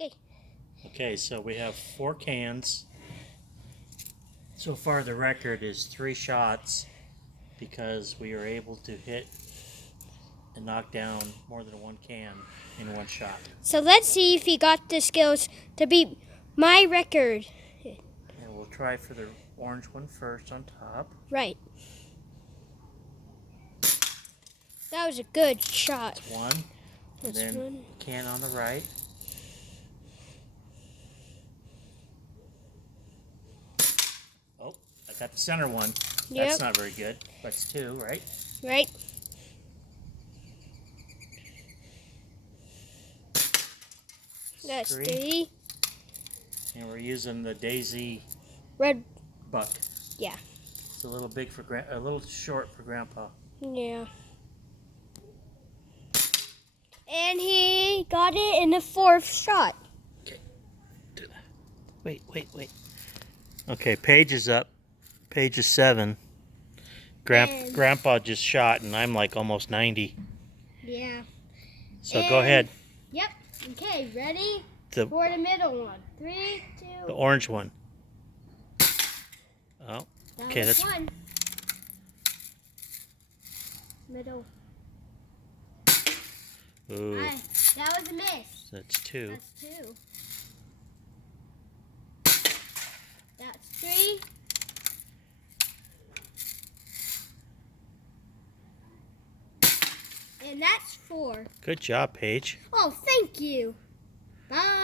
Okay. Okay, so we have 4 cans. So far the record is 3 shots because we were able to hit and knock down more than 1 can in 1 shot. So let's see if he got the skills to beat my record. And we'll try for the orange one first on top. Right. That was a good shot. That's 1. And That's then one. can on the right. Oh, I got the center one. Yep. That's not very good. That's 2, right? Right. That's 3. And we're using the Daisy Red. buck. Yeah. It's a little big for a little short for Grandpa. Yeah. And he got it in the 4th shot. Okay, do that. Wait. Okay, Paige is up. Paige is 7. Grandpa just shot, and I'm like almost 90. Yeah. So go ahead. Yep. Okay, ready? The For the middle one. 3, 2. the orange one. Oh, That okay, was that's 1. Middle. ooh, That was a miss. that's 2. That's 2. That's 3. And that's 4. Good job, Paige. Oh, thank you. Bye.